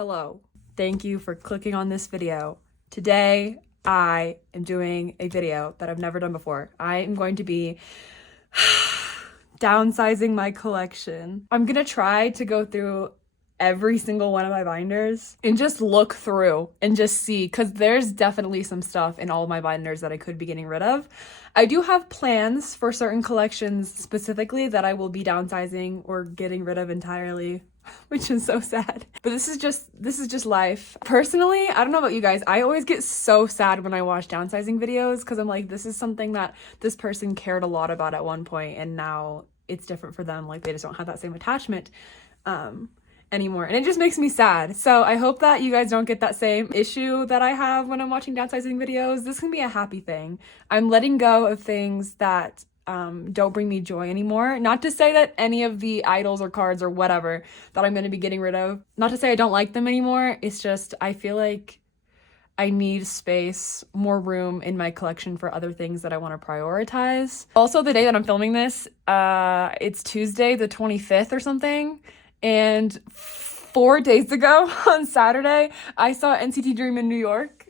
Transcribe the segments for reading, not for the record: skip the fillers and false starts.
Hello. Thank you for clicking on this video. Today, I am doing a video that I've never done before. I am going to be downsizing my collection. I'm gonna try to go through every single one of my binders and just look through and just see, because there's definitely some stuff in all of my binders that I could be getting rid of. I do have plans for certain collections specifically that I will be downsizing or getting rid of entirely, which is so sad. But this is just life. Personally, I don't know about you guys, I always get so sad when I watch downsizing videos because I'm like, this is something that this person cared a lot about at one point and now it's different for them. Like they just don't have that same attachment anymore, and it just makes me sad. So I hope that you guys don't get that same issue that I have when I'm watching downsizing videos. This can be a happy thing. I'm letting go of things that don't bring me joy anymore. Not to say that any of the idols or cards or whatever that I'm going to be getting rid of, not to say I don't like them anymore. It's just I feel like I need space, more room in my collection for other things that I want to prioritize. Also, the day that I'm filming this, it's Tuesday the 25th or something. And 4 days ago on Saturday, I saw NCT Dream in New York.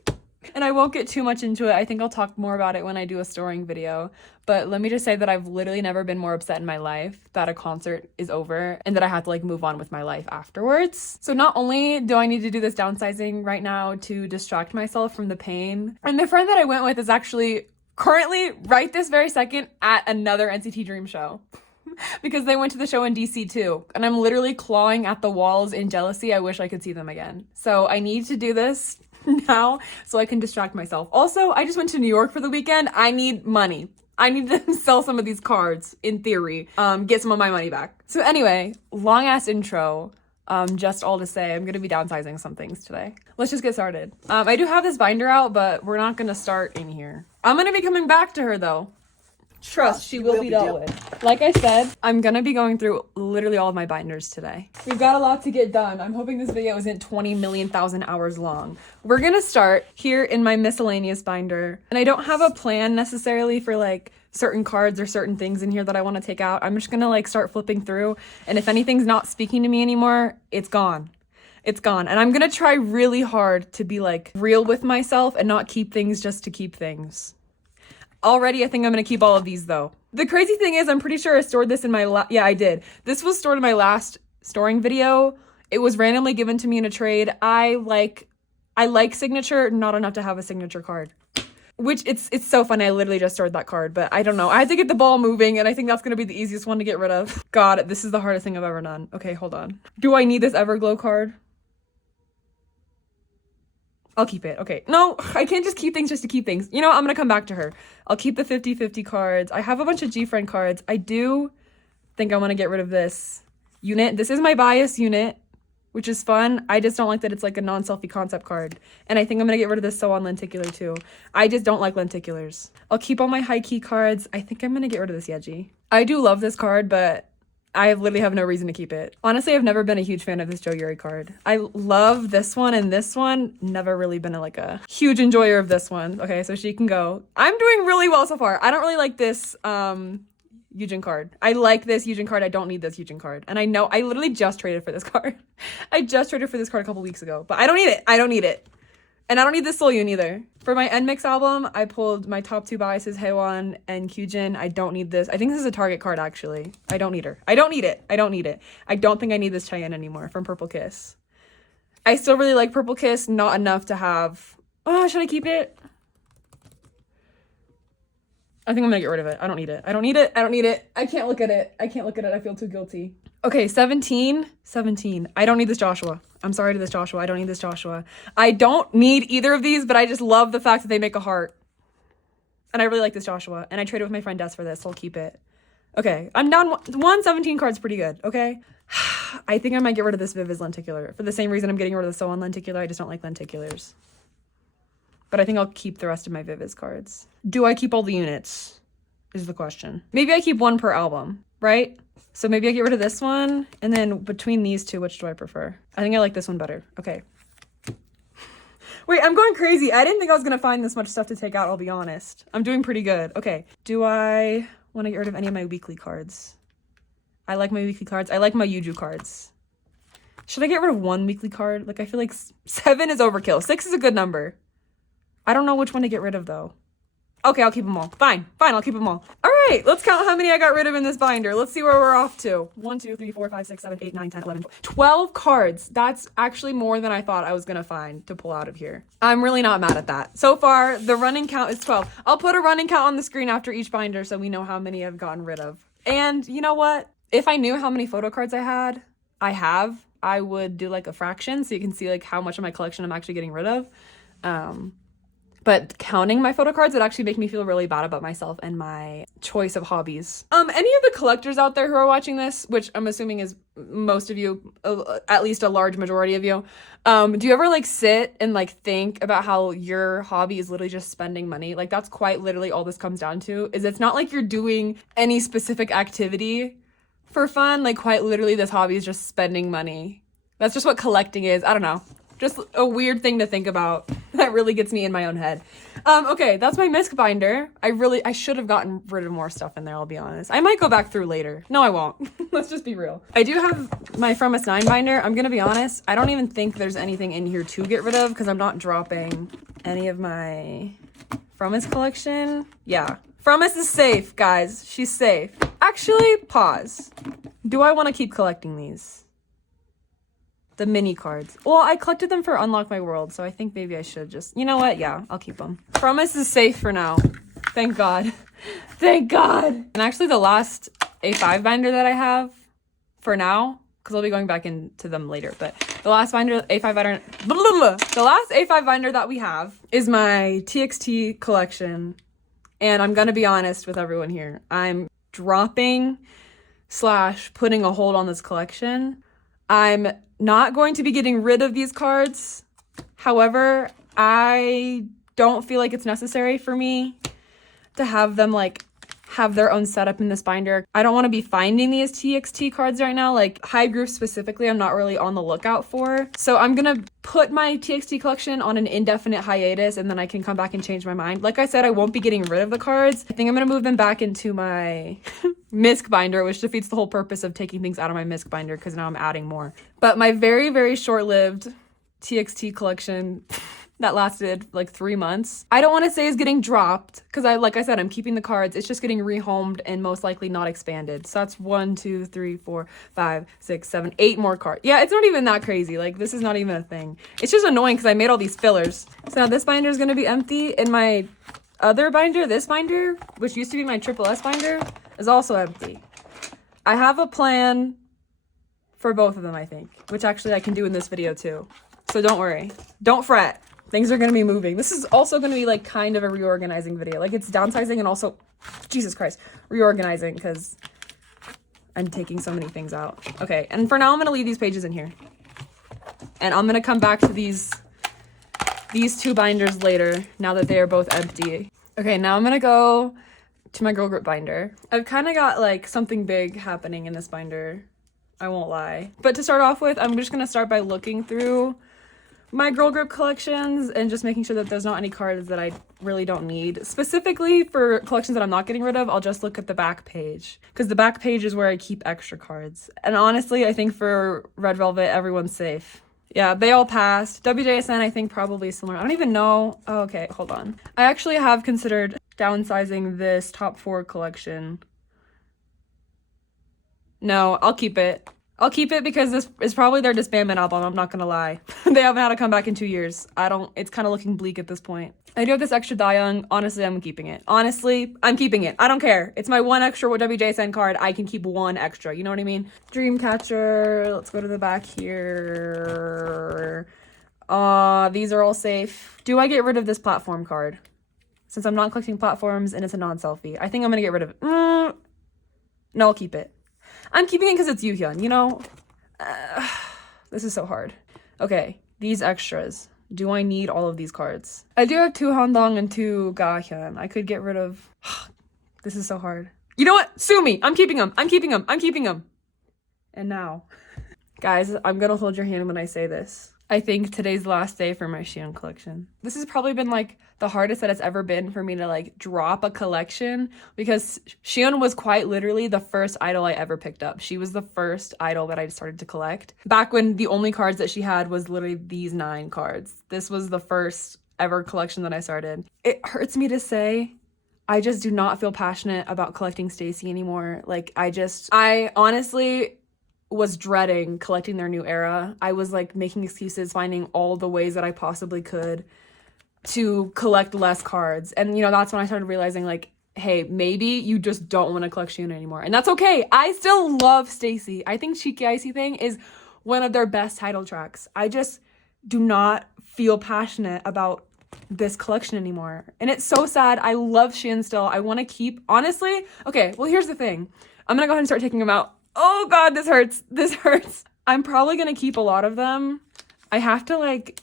And I won't get too much into it. I think I'll talk more about it when I do a storing video. But let me just say that I've literally never been more upset in my life that a concert is over and that I have to like move on with my life afterwards. So not only do I need to do this downsizing right now to distract myself from the pain, and the friend that I went with is actually currently right this very second at another NCT Dream show. Because they went to the show in DC too. And I'm literally clawing at the walls in jealousy. I wish I could see them again. So I need to do this now so I can distract myself. Also, I just went to New York for the weekend. I need money. I need to sell some of these cards, in theory, get some of my money back. So anyway, long ass intro. Just all to say, I'm gonna be downsizing some things today. Let's just get started. I do have this binder out, but we're not gonna start in here. I'm gonna be coming back to her though. Trust, she will be dealt with. Like I said, I'm gonna be going through literally all of my binders today. We've got a lot to get done. I'm hoping this video isn't 20 million thousand hours long. We're gonna start here in my miscellaneous binder. And I don't have a plan necessarily for like certain cards or certain things in here that I want to take out. I'm just gonna like start flipping through. And if anything's not speaking to me anymore, it's gone. It's gone. And I'm gonna try really hard to be like real with myself and not keep things just to keep things. Already, I think I'm going to keep all of these, though. The crazy thing is, I'm pretty sure I stored this in my yeah, I did. This was stored in my last storing video. It was randomly given to me in a trade. I like signature, not enough to have a signature card. Which, it's so funny. I literally just stored that card, but I don't know. I had to get the ball moving, and I think that's going to be the easiest one to get rid of. God, this is the hardest thing I've ever done. Okay, hold on. Do I need this Everglow card? I'll keep it. Okay. No, I can't just keep things just to keep things. You know, I'm going to come back to her. I'll keep the 50-50 cards. I have a bunch of G-Friend cards. I do think I want to get rid of this unit. This is my bias unit, which is fun. I just don't like that it's like a non-selfie concept card. And I think I'm going to get rid of this So on lenticular too. I just don't like lenticulars. I'll keep all my high key cards. I think I'm going to get rid of this Yeji. I do love this card, but I literally have no reason to keep it. Honestly, I've never been a huge fan of this Jo Yuri card. I love this one and this one. Never really been a huge enjoyer of this one. Okay, so she can go. I'm doing really well so far. I don't really like this Yujin card. I like this Yujin card. I don't need this Yujin card. And I know I literally just traded for this card. I just traded for this card a couple weeks ago. But I don't need it. I don't need it. And I don't need this Soyun either. For my NMIX album, I pulled my top two biases, Haewon and Kyujin. I don't need this. I think this is a Target card, actually. I don't need her. I don't need it. I don't need it. I don't think I need this Cheyenne anymore from Purple Kiss. I still really like Purple Kiss, not enough to have... Oh, should I keep it? I think I'm gonna get rid of it. I don't need it. I don't need it. I don't need it. I can't look at it. I can't look at it. I feel too guilty. Okay, 17. I don't need this Joshua. I'm sorry to this Joshua. I don't need this Joshua. I don't need either of these, but I just love the fact that they make a heart. And I really like this Joshua. And I traded with my friend Des for this, so I'll keep it. Okay, I'm down 117 cards pretty good, okay? I think I might get rid of this Viviz lenticular. For the same reason I'm getting rid of the So on lenticular, I just don't like lenticulars. But I think I'll keep the rest of my Viviz cards. Do I keep all the units? Is the question. Maybe I keep one per album, right? So maybe I get rid of this one, and then between these two, which do I prefer? I think I like this one better. Okay. Wait, I'm going crazy. I didn't think I was going to find this much stuff to take out, I'll be honest. I'm doing pretty good. Okay. Do I want to get rid of any of my weekly cards? I like my weekly cards. I like my Yuju cards. Should I get rid of one weekly card? Like, I feel like 7 is overkill. 6 is a good number. I don't know which one to get rid of, though. Okay, I'll keep them all. Fine, I'll keep them all. All right, let's count how many I got rid of in this binder. Let's see where we're off to. 1, 2, 3, 4, 5, 6, 7, 8, 9, 10, 11, 12 cards. That's actually more than I thought I was gonna find to pull out of here. I'm really not mad at that. So far, the running count is 12. I'll put a running count on the screen after each binder so we know how many I've gotten rid of. And you know what? If I knew how many photo cards I would do like a fraction so you can see like how much of my collection I'm actually getting rid of. But counting my photo cards would actually make me feel really bad about myself and my choice of hobbies. Any of the collectors out there who are watching this, which I'm assuming is most of you, at least a large majority of you, do you ever like sit and like think about how your hobby is literally just spending money? Like that's quite literally all this comes down to, is it's not like you're doing any specific activity for fun. Like quite literally this hobby is just spending money. That's just what collecting is. I don't know. Just a weird thing to think about that really gets me in my own head. Okay, that's my misc binder. I should have gotten rid of more stuff in there, I'll be honest. I might go back through later. No, I won't. Let's just be real. I do have my from ot9 binder. I'm gonna be honest, I don't even think there's anything in here to get rid of because I'm not dropping any of my from us collection. Yeah, from us is safe, guys. She's safe. Actually, pause. Do I want to keep collecting these? The mini cards. Well, I collected them for Unlock My World, so I think maybe I should just... You know what? Yeah, I'll keep them. Promise is safe for now. Thank God. Thank God! And actually the last A5 binder that I have for now, because I'll be going back into them later, but the last binder, A5 binder... The last A5 binder that we have is my TXT collection, and I'm gonna be honest with everyone here. I'm dropping / putting a hold on this collection. I'm not going to be getting rid of these cards. However, I don't feel like it's necessary for me to have them like have their own setup in this binder. I don't want to be finding these TXT cards right now, like hybe groups specifically, I'm not really on the lookout for. So I'm gonna put my TXT collection on an indefinite hiatus and then I can come back and change my mind. Like I said, I won't be getting rid of the cards. I think I'm gonna move them back into my misc binder, which defeats the whole purpose of taking things out of my misc binder because now I'm adding more. But my very, very short-lived TXT collection that lasted like 3 months, I don't want to say is getting dropped because like I said, I'm keeping the cards. It's just getting rehomed and most likely not expanded. So that's 1, 2, 3, 4, 5, 6, 7, 8 more cards. Yeah, it's not even that crazy. Like this is not even a thing. It's just annoying because I made all these fillers. So now this binder is going to be empty and my other binder, this binder, which used to be my SSS binder, is also empty. I have a plan for both of them, I think, which actually I can do in this video too. So don't worry. Don't fret. Things are going to be moving. This is also going to be like kind of a reorganizing video. Like it's downsizing and also, Jesus Christ, reorganizing because I'm taking so many things out. Okay, and for now I'm going to leave these pages in here. And I'm going to come back to these 2 binders later now that they are both empty. Okay, now I'm going to go to my girl group binder. I've kind of got like something big happening in this binder. I won't lie. But to start off with, I'm just going to start by looking through my girl group collections and just making sure that there's not any cards that I really don't need. Specifically for collections that I'm not getting rid of, I'll just look at the back page because the back page is where I keep extra cards. And honestly, I think for Red Velvet, everyone's safe. Yeah, they all passed. WJSN, I think probably similar. I don't even know. Oh, okay, hold on. I actually have considered downsizing this top 4 collection. No, I'll keep it. I'll keep it because this is probably their disbandment album, I'm not gonna lie. They haven't had a comeback in 2 years. It's kind of looking bleak at this point. I do have this extra Dayoung. Honestly, I'm keeping it. Honestly, I'm keeping it. I don't care. It's my 1 extra WJSN card. I can keep 1 extra. You know what I mean? Dreamcatcher. Let's go to the back here. These are all safe. Do I get rid of this platform card? Since I'm not collecting platforms and it's a non-selfie. I think I'm gonna get rid of it. No, I'll keep it. I'm keeping it because it's Yuhyun, you know? This is so hard. Okay, these extras. Do I need all of these cards? I do have 2 Handong and 2 Gahyun. I could get rid of... This is so hard. You know what? Sue me! I'm keeping them! I'm keeping them! I'm keeping them! And now... Guys, I'm gonna hold your hand when I say this. I think today's the last day for my Shein collection. This has probably been like the hardest that it's ever been for me to like drop a collection, because Shein was quite literally the first idol I ever picked up. She was the first idol that I started to collect. Back when the only cards that she had was literally these 9 cards. This was the first ever collection that I started. It hurts me to say, I just do not feel passionate about collecting stayc anymore. Like I honestly was dreading collecting their new era. I was like making excuses, finding all the ways that I possibly could to collect less cards. And you know, that's when I started realizing like, hey, maybe you just don't want to collect Shein anymore. And that's okay. I still love stayc. I think Cheeky Icy Thing is one of their best title tracks. I just do not feel passionate about this collection anymore. And it's so sad. I love Shein still. I want to keep, honestly, okay, well, here's the thing. I'm gonna go ahead and start taking them out. Oh God, this hurts. This hurts. I'm probably gonna keep a lot of them. I have to like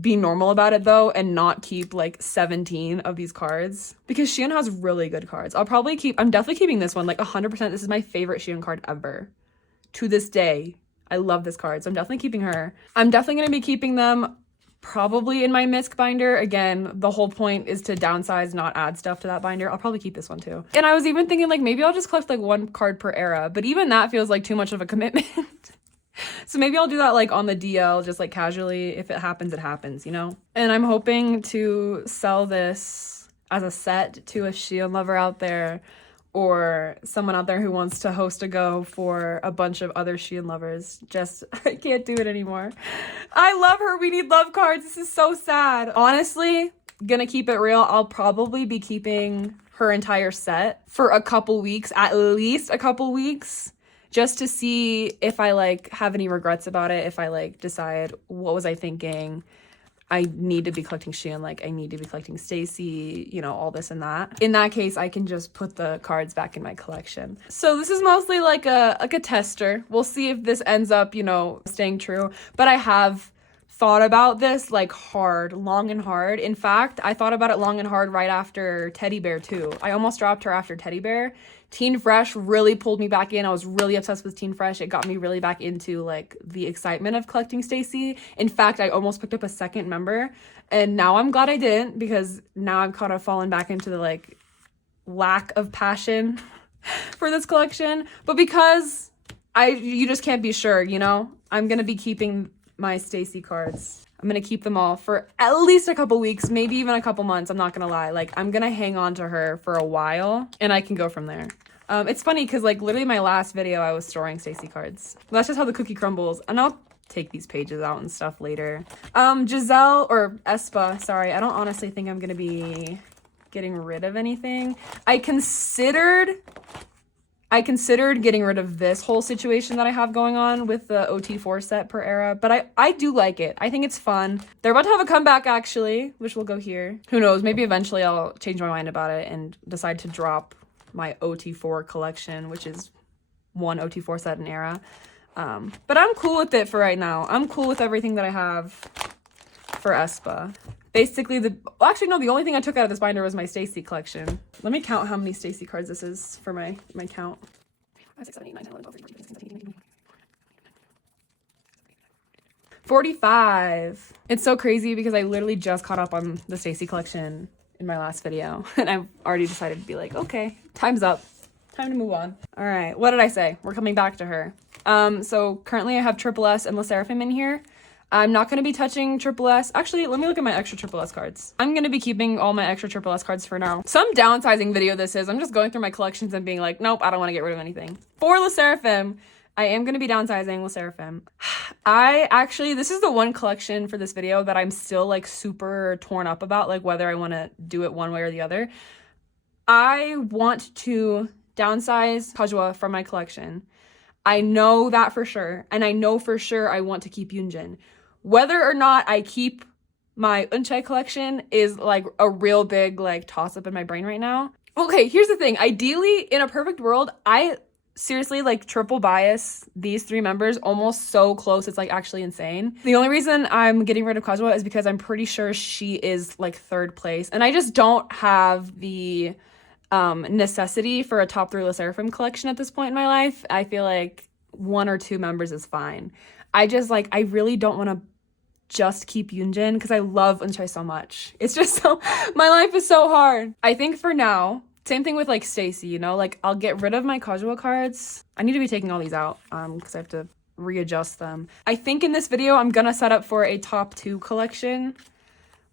be normal about it though and not keep like 17 of these cards, because Shein has really good cards. I'm definitely keeping this one, like 100%. This is my favorite Shein card ever. To this day, I love this card, so I'm definitely keeping her. I'm definitely gonna be keeping them probably in my misc binder. Again, the whole point is to downsize, not add stuff to that binder. I'll probably keep this one too. And I was even thinking like maybe I'll just collect like 1 card per era, but even that feels like too much of a commitment. So maybe I'll do that like on the DL, just like casually. If it happens, it happens, you know? And I'm hoping to sell this as a set to a Shein lover out there, or someone out there who wants to host a go for a bunch of other Shein lovers. Just, I can't do it anymore. I love her. We need love cards. This is so sad. Honestly, gonna keep it real. I'll probably be keeping her entire set for a couple weeks, at least a couple weeks, just to see if I like have any regrets about it. If I like decide, what was I thinking? I need to be collecting Shein, like I need to be collecting stayc, you know, all this and that. In that case, I can just put the cards back in my collection. So this is mostly like a tester. We'll see if this ends up, you know, staying true. But I have thought about this like long and hard. In fact, I thought about it long and hard right after Teddy Bear too. I almost dropped her after Teddy Bear. Teen Fresh really pulled me back in. I was really obsessed with Teen Fresh. It got me really back into like the excitement of collecting stayc. In fact, I almost picked up a second member, and now I'm glad I didn't, because now I've kind of fallen back into the like lack of passion for this collection. But because you just can't be sure, you know, I'm gonna be keeping my stayc cards. I'm gonna keep them all for at least a couple weeks, maybe even a couple months. I'm not gonna lie. Like, I'm gonna hang on to her for a while, and I can go from there. It's funny because like literally my last video, I was storing stayc cards. That's just how the cookie crumbles. And I'll take these pages out and stuff later. Giselle or Espa, sorry. I don't honestly think I'm gonna be getting rid of anything. I considered getting rid of this whole situation that I have going on with the ot9 set per era, but I do like it. I think it's fun. They're about to have a comeback actually, which will go here. Who knows, maybe eventually I'll change my mind about it and decide to drop my ot9 collection, which is one ot9 set an era. But I'm cool with it for right now. I'm cool with everything that I have for Espa. Basically, the only thing I took out of this binder was my stayc collection. Let me count how many stayc cards this is for my count. 5, 6, 7, 8, 9, 10, 11, 12, 13, 14, 15, 16, 17, 18, 45. It's so crazy because I literally just caught up on the stayc collection in my last video, and I've already decided to be like, okay, time's up. Time to move on. All right, what did I say? We're coming back to her. So currently I have S and sserafim in here. I'm not going to be touching S. Actually, let me look at my extra S cards. I'm going to be keeping all my extra S cards for now. Some downsizing video this is. I'm just going through my collections and being like, nope, I don't want to get rid of anything. For sserafim, I am going to be downsizing sserafim. This is the one collection for this video that I'm still like super torn up about, like whether I want to do it one way or the other. I want to downsize Kajua from my collection. I know that for sure. And I know for sure I want to keep Yunjin. Whether or not I keep my Unchai collection is like a real big like toss up in my brain right now. Okay, here's the thing. Ideally, in a perfect world, I seriously like triple bias these 3 members almost so close. It's like actually insane. The only reason I'm getting rid of Kajua is because I'm pretty sure she is like 3rd place. And I just don't have the necessity for a top 3 sserafim collection at this point in my life. I feel like 1 or 2 members is fine. I really don't want to just keep Yoonjin because I love Eunchae so much. It's just so, my life is so hard. I think for now, same thing with like Stacey, you know, like I'll get rid of my Kajua cards. I need to be taking all these out because I have to readjust them. I think in this video, I'm gonna set up for a top 2 collection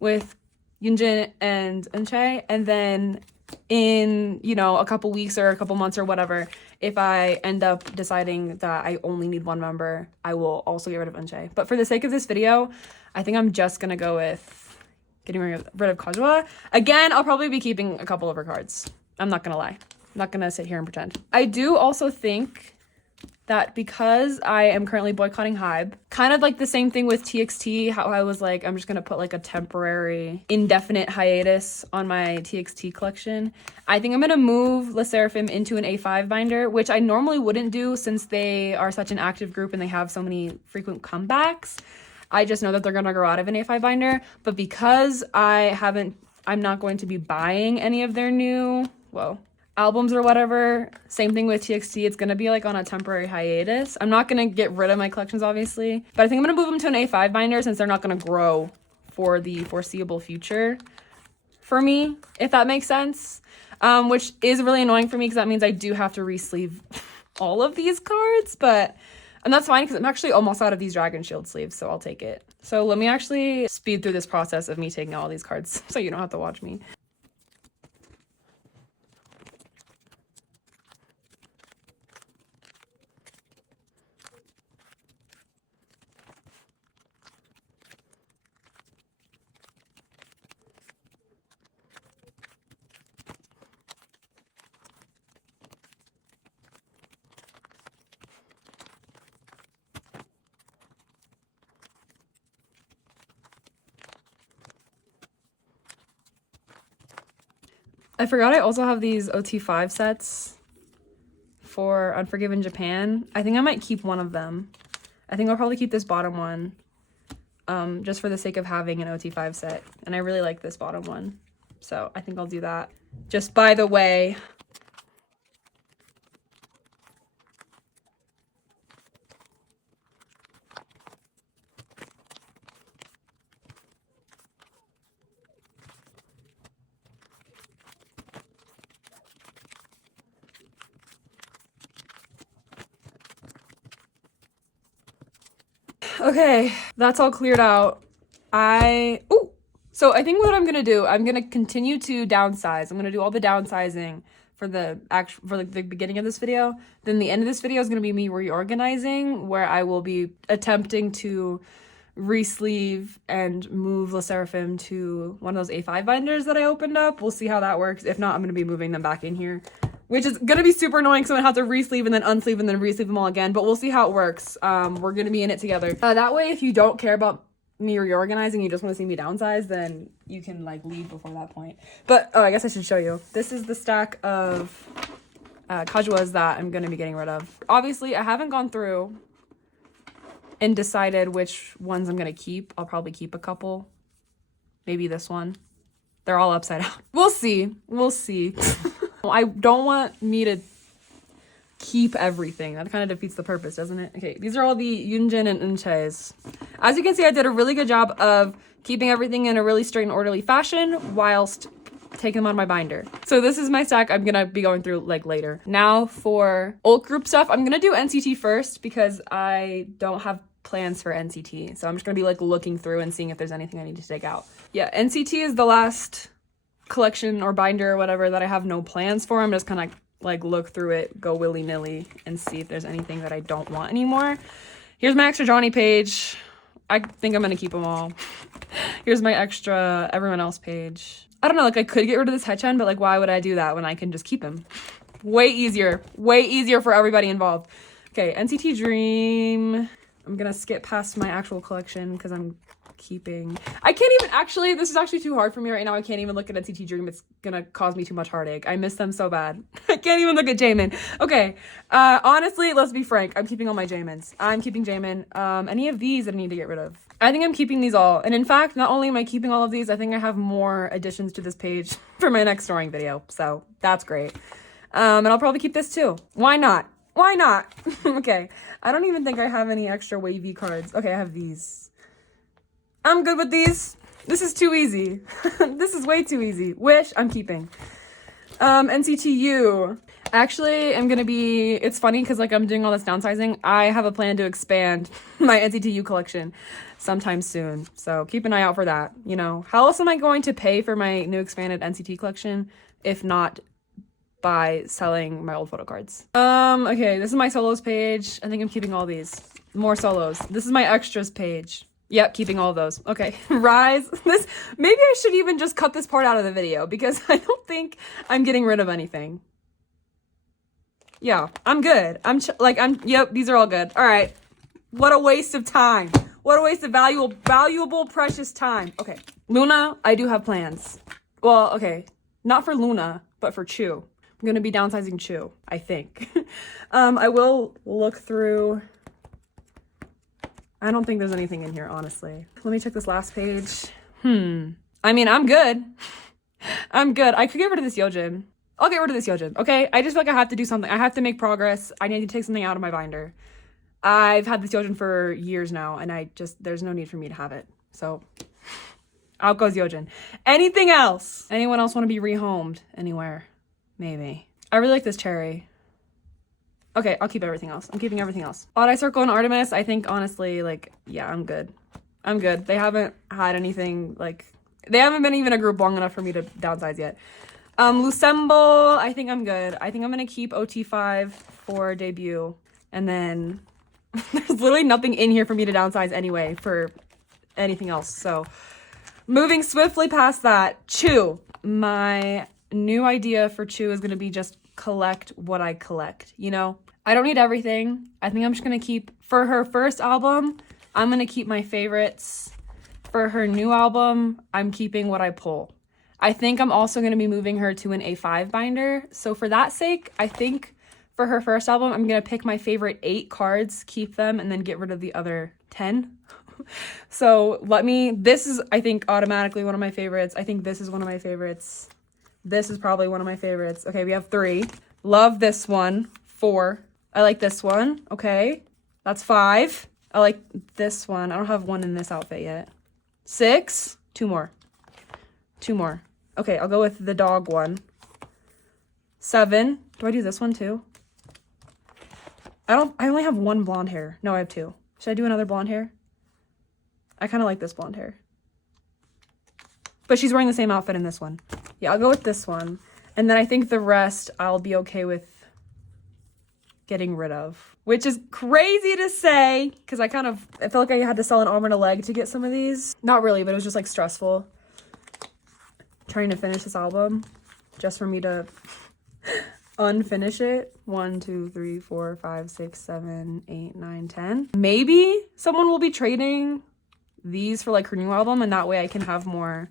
with Yoonjin and Eunchae, and then in, you know, a couple weeks or a couple months or whatever, if I end up deciding that I only need one member, I will also get rid of Eunchae. But for the sake of this video, I think I'm just gonna go with getting rid of Kajua. Again, I'll probably be keeping a couple of her cards. I'm not gonna lie. I'm not gonna sit here and pretend. I do also think that because I am currently boycotting Hybe, kind of like the same thing with TXT, how I was like, I'm just gonna put like a temporary indefinite hiatus on my TXT collection. I think I'm gonna move lsfm into an A5 binder, which I normally wouldn't do since they are such an active group and they have so many frequent comebacks. I just know that they're gonna grow out of an A5 binder, but because I'm not going to be buying any of their new, albums or whatever, same thing with TXT, it's gonna be like on a temporary hiatus. I'm not gonna get rid of my collections, obviously, but I think I'm gonna move them to an A5 binder since they're not gonna grow for the foreseeable future for me, if that makes sense. Which is really annoying for me because that means I do have to re-sleeve all of these cards, and that's fine because I'm actually almost out of these Dragon Shield sleeves, so I'll take it. So let me actually speed through this process of me taking all these cards so you don't have to watch me. I forgot I also have these ot9 sets for Unforgiven Japan. I think I might keep one of them. I think I'll probably keep this bottom one just for the sake of having an ot9 set. And I really like this bottom one. So I think I'll do that. Just by the way, okay, that's all cleared out. So I think what I'm gonna do, I'm gonna continue to downsize. I'm gonna do all the downsizing for the beginning of this video. Then the end of this video is gonna be me reorganizing, where I will be attempting to re-sleeve and move lsfm to one of those A5 binders that I opened up. We'll see how that works. If not, I'm gonna be moving them back in here, which is gonna be super annoying, so I'm gonna have to re-sleeve and then unsleeve and then re-sleeve them all again, but we'll see how it works. We're gonna be in it together. That way, if you don't care about me reorganizing, you just want to see me downsize, then you can like leave before that point. But I guess I should show you. This is the stack of Kajuas that I'm gonna be getting rid of. Obviously, I haven't gone through and decided which ones I'm gonna keep. I'll probably keep a couple. Maybe this one. They're all upside down. We'll see. We'll see. I don't want me to keep everything. That kind of defeats the purpose, doesn't it? Okay, these are all the Yoonjin and Eunchae's. As you can see, I did a really good job of keeping everything in a really straight and orderly fashion whilst taking them out of my binder. So this is my stack I'm gonna be going through like later. Now for ult group stuff, I'm gonna do NCT first because I don't have plans for NCT. So I'm just gonna be like looking through and seeing if there's anything I need to take out. Yeah, NCT is the last collection or binder or whatever that I have no plans for. I'm just kind of like look through it, go willy-nilly, and see if there's anything that I don't want anymore. Here's my extra Johnny page. I think I'm gonna keep them all. Here's my extra everyone else page. I don't know, like I could get rid of this Hechan, but like why would I do that when I can just keep him? Way easier for everybody involved. Okay, NCT Dream. I'm gonna skip past my actual collection because I'm keeping, I can't even actually, this is actually too hard for me right now. I can't even look at NCT Dream. It's gonna cause me too much heartache. I miss them so bad. I can't even look at Jaemin. Okay, honestly, let's be frank. I'm keeping all my Jaemins. I'm keeping Jaemin. Any of these that I need to get rid of. I think I'm keeping these all. And in fact, not only am I keeping all of these, I think I have more additions to this page for my next storing video. So that's great. And I'll probably keep this too. Why not? Why not? Okay, I don't even think I have any extra wavy cards. Okay, I have these. I'm good with these. This is too easy. This is way too easy. Wish, I'm keeping. NCTU. Actually, I'm gonna be, it's funny because like I'm doing all this downsizing. I have a plan to expand my NCTU collection sometime soon. So keep an eye out for that. You know, how else am I going to pay for my new expanded NCT collection if not by selling my old photo cards? Okay, this is my solos page. I think I'm keeping all these. More solos. This is my extras page. Yep, keeping all of those. Okay, riize. This, maybe I should even just cut this part out of the video because I don't think I'm getting rid of anything. Yeah, I'm good. Yep, these are all good. All right. What a waste of time. What a waste of valuable, precious time. Okay, loona, I do have plans. Well, okay, not for loona, but for chuu. I'm gonna be downsizing chuu, I think. I will look through. I don't think there's anything in here, honestly. Let me check this last page. I mean, I'm good. I'm good. I could get rid of this Yojin. I'll get rid of this Yojin, okay? I just feel like I have to do something. I have to make progress. I need to take something out of my binder. I've had this Yojin for years now, and there's no need for me to have it. So, out goes Yojin. Anything else? Anyone else want to be rehomed anywhere? Maybe. I really like this cherry. Okay, I'll keep everything else. I'm keeping everything else. Odd-eye circle and Artemis, I think, honestly, like, yeah, I'm good. I'm good. They haven't had anything, like, they haven't been even a group long enough for me to downsize yet. Lucemble, I think I'm good. I think I'm going to keep ot9 for debut. And then there's literally nothing in here for me to downsize anyway for anything else. So moving swiftly past that, chuu. My new idea for chuu is going to be just collect what I collect, you know? I don't need everything. I think I'm just going to keep, for her first album, I'm going to keep my favorites. For her new album, I'm keeping what I pull. I think I'm also going to be moving her to an A5 binder. So for that sake, I think for her first album, I'm going to pick my favorite 8 cards, keep them, and then get rid of the other 10. So this is, I think, automatically one of my favorites. I think this is one of my favorites. This is probably one of my favorites. Okay, we have 3. Love this one. 4. I like this one. Okay, that's 5. I like this one. I don't have one in this outfit yet. 6. 2 more. 2 more. Okay, I'll go with the dog one. 7. Do I do this one too? I only have 1 blonde hair. No, I have 2. Should I do another blonde hair? I kind of like this blonde hair. But she's wearing the same outfit in this one. Yeah, I'll go with this one. And then I think the rest I'll be okay with getting rid of. Which is crazy to say, because I felt like I had to sell an arm and a leg to get some of these. Not really, but it was just like stressful. Trying to finish this album just for me to unfinish it. 1, 2, 3, 4, 5, 6, 7, 8, 9, 10. Maybe someone will be trading these for like her new album, and that way I can have more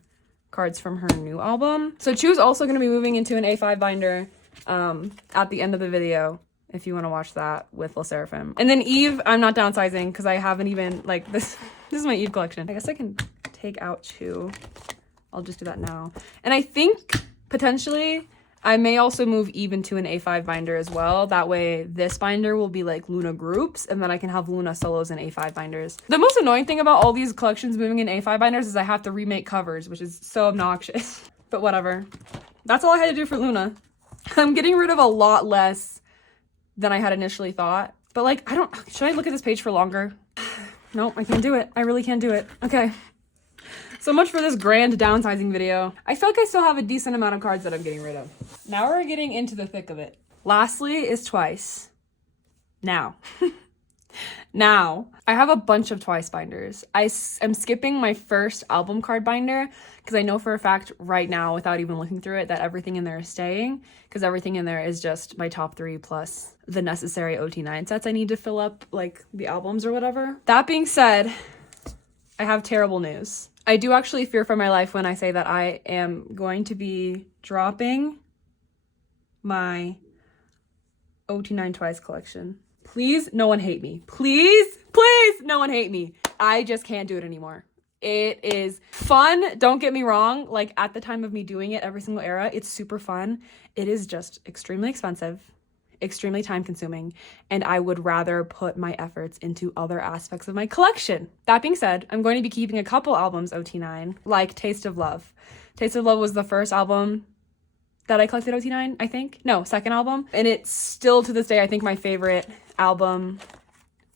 cards from her new album. So chuu's also going to be moving into an A5 binder at the end of the video if you want to watch that with lsfm. And then Eve, I'm not downsizing because I haven't even, like, this is my Eve collection. I guess I can take out chuu. I'll just do that now. And I think potentially I may also move Eve into an A5 binder as well. That way this binder will be like loona groups, and then I can have loona solos in A5 binders. The most annoying thing about all these collections moving in A5 binders is I have to remake covers, which is so obnoxious. But whatever. That's all I had to do for loona. I'm getting rid of a lot less than I had initially thought. But like, should I look at this page for longer? Nope, I can't do it. I really can't do it. Okay. So much for this grand downsizing video. I feel like I still have a decent amount of cards that I'm getting rid of. Now we're getting into the thick of it. Lastly is twice. Now. Now, I have a bunch of twice binders. I am skipping my first album card binder because I know for a fact right now, without even looking through it, that everything in there is staying, because everything in there is just my top 3 plus the necessary ot9 sets I need to fill up, like the albums or whatever. That being said, I have terrible news. I do actually fear for my life when I say that I am going to be dropping my ot9 twice collection. Please, no one hate me. Please, no one hate me. I just can't do it anymore. It is fun, don't get me wrong. Like, at the time of me doing it, every single era, it's super fun. It is just extremely expensive. extremely time consuming, and I would rather put my efforts into other aspects of my collection. That being said, I'm going to be keeping a couple albums ot9, like Taste of Love. Taste of Love was the first album that I collected ot9, I think. No, second album. And it's still to this day, I think, my favorite album,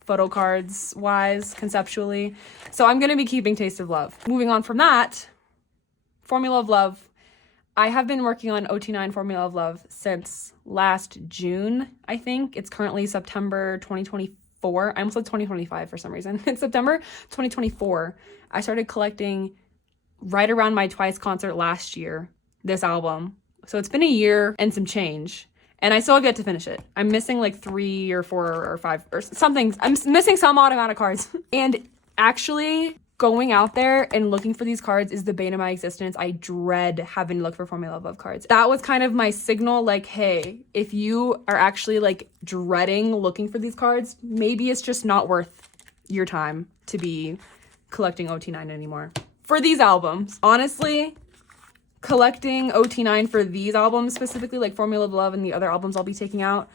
photo cards wise, conceptually. So I'm going to be keeping Taste of Love. Moving on from that, Formula of Love. I have been working on ot9 Formula of Love since last June, I think. It's currently September 2024. I almost said 2025 for some reason. It's September 2024. I started collecting right around my Twice concert last year, this album. So it's been a year and some change, and I still have yet to finish it. I'm missing like 3 or 4 or 5 or something. I'm missing some odd amount of cards. And actually going out there and looking for these cards is the bane of my existence. I dread having to look for Formula of Love cards. That was kind of my signal, like, hey, if you are actually like dreading looking for these cards, maybe it's just not worth your time to be collecting ot9 anymore. For these albums, honestly, collecting ot9 for these albums specifically, like Formula of Love and the other albums I'll be taking out,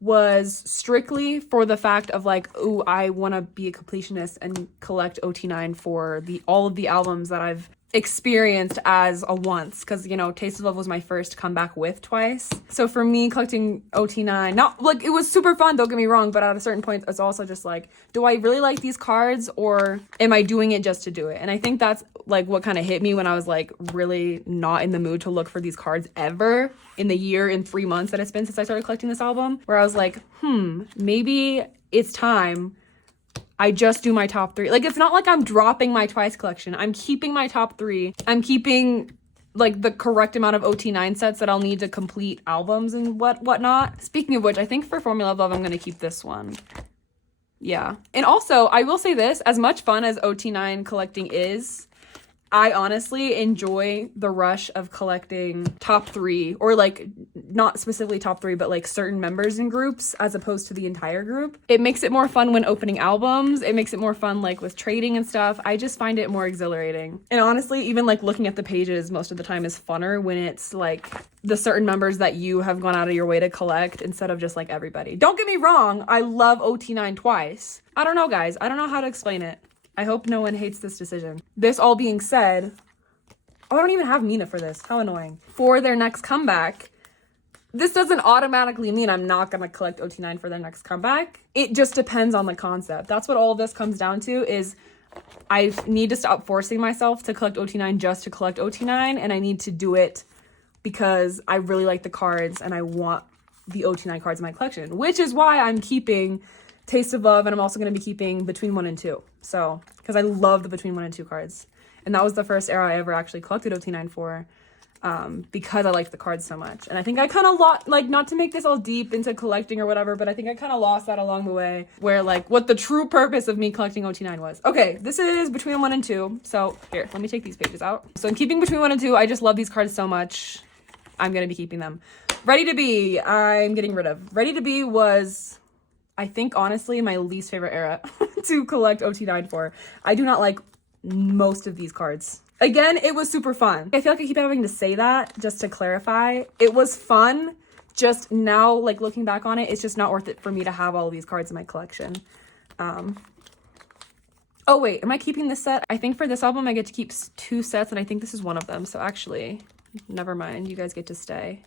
was strictly for the fact of like, ooh, I want to be a completionist and collect ot9 for all of the albums that I've experienced as a once, because, you know, Taste of Love was my first comeback with Twice. So for me, collecting ot9, not like, it was super fun, don't get me wrong, but at a certain point it's also just like, do I really like these cards, or am I doing it just to do it? And I think that's like what kind of hit me when I was like really not in the mood to look for these cards ever in the year and 3 months that it's been since I started collecting this album, where I was like, maybe it's time I just do my top 3. Like, it's not like I'm dropping my Twice collection. I'm keeping my top 3. I'm keeping like the correct amount of ot9 sets that I'll need to complete albums and whatnot. Speaking of which, I think for Formula of Love, I'm going to keep this one. Yeah. And also, I will say this, as much fun as ot9 collecting is, I honestly enjoy the rush of collecting top 3, or like not specifically top 3, but like certain members in groups as opposed to the entire group. It makes it more fun when opening albums. It makes it more fun like with trading and stuff. I just find it more exhilarating. And honestly, even like looking at the pages most of the time is funner when it's like the certain members that you have gone out of your way to collect instead of just like everybody. Don't get me wrong, I love ot9 Twice. I don't know, guys. I don't know how to explain it. I hope no one hates this decision. This all being said, I don't even have Mina for this. How annoying. For their next comeback, this doesn't automatically mean I'm not going to collect ot9 for their next comeback. It just depends on the concept. That's what all of this comes down to, is I need to stop forcing myself to collect ot9 just to collect ot9, and I need to do it because I really like the cards and I want the ot9 cards in my collection, which is why I'm keeping Taste of Love, and I'm also going to be keeping Between 1 and 2. So, because I love the Between 1 and 2 cards. And that was the first era I ever actually collected ot9 for, because I liked the cards so much. And I think I kind of lost, like, not to make this all deep into collecting or whatever, but I think I kind of lost that along the way, where, like, what the true purpose of me collecting ot9 was. Okay, this is Between 1 and 2. So, here, let me take these pages out. So I'm keeping Between 1 and 2. I just love these cards so much. I'm going to be keeping them. Ready to Be, I'm getting rid of. Ready to Be was, I think, honestly, my least favorite era to collect ot9 for. I do not like most of these cards. Again, it was super fun. I feel like I keep having to say that just to clarify. It was fun. Just now, like, looking back on it, it's just not worth it for me to have all of these cards in my collection. Oh, wait, am I keeping this set? I think for this album, I get to keep 2 sets, and I think this is one of them. So actually, never mind. You guys get to stay.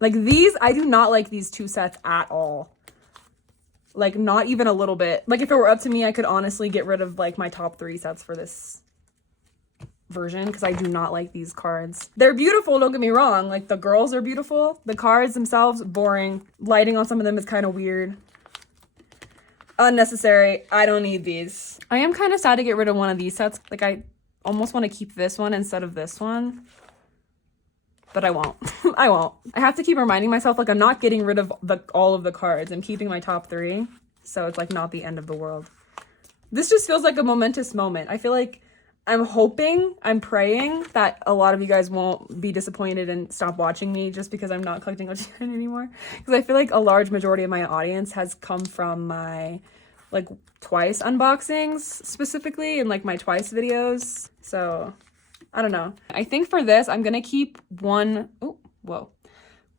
Like, these, I do not like these 2 sets at all. Like, not even a little bit. Like, if it were up to me, I could honestly get rid of, like, my top 3 sets for this version, because I do not like these cards. They're beautiful, don't get me wrong. Like, the girls are beautiful. The cards themselves, boring. Lighting on some of them is kind of weird. Unnecessary. I don't need these. I am kind of sad to get rid of one of these sets. Like, I almost want to keep this one instead of this one. But I won't. I won't. I have to keep reminding myself, like, I'm not getting rid of all of the cards. I'm keeping my top 3. So it's, like, not the end of the world. This just feels like a momentous moment. I feel like I'm hoping, I'm praying that a lot of you guys won't be disappointed and stop watching me just because I'm not collecting ot9 anymore. Because I feel like a large majority of my audience has come from my, like, Twice unboxings specifically, and, like, my Twice videos. So I don't know. I think for this, I'm going to keep one